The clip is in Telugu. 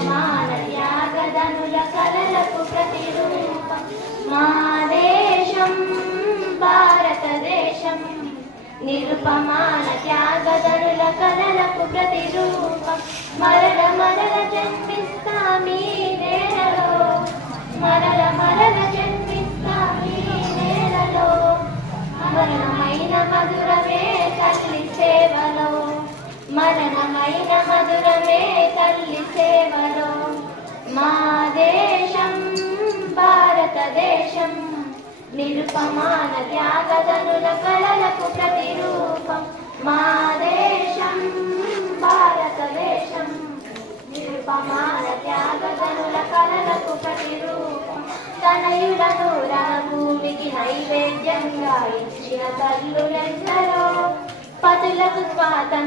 నిరుపమాన త్యాగదనుల కలలకు ప్రతిరూపం మా దేశం భారతదేశం. నిరుపమాన త్యాగదనుల కలలకు ప్రతిరూపం మరల మరల జన్మిస్తామీ నేలలో, మరల మరల జన్మిస్తామీ నేలలో. మరణమైన మధురమే తల్లి సేవలో, మరణమైన మధురమే తల్లి సేవలో. మా దేశం భారతదేశం నిరుపమాన త్యాగదనుల కలలకు ప్రతిరూపం మా దేశం భారతదేశం. నిరుపమాన త్యాగదనుల కలలకు ప్రతిరూపం తనయులను రణభూమికి నైవేద్యంగా ఇచ్చిన తల్లులెందరో. పతులకు స్వాతంత్ర్యం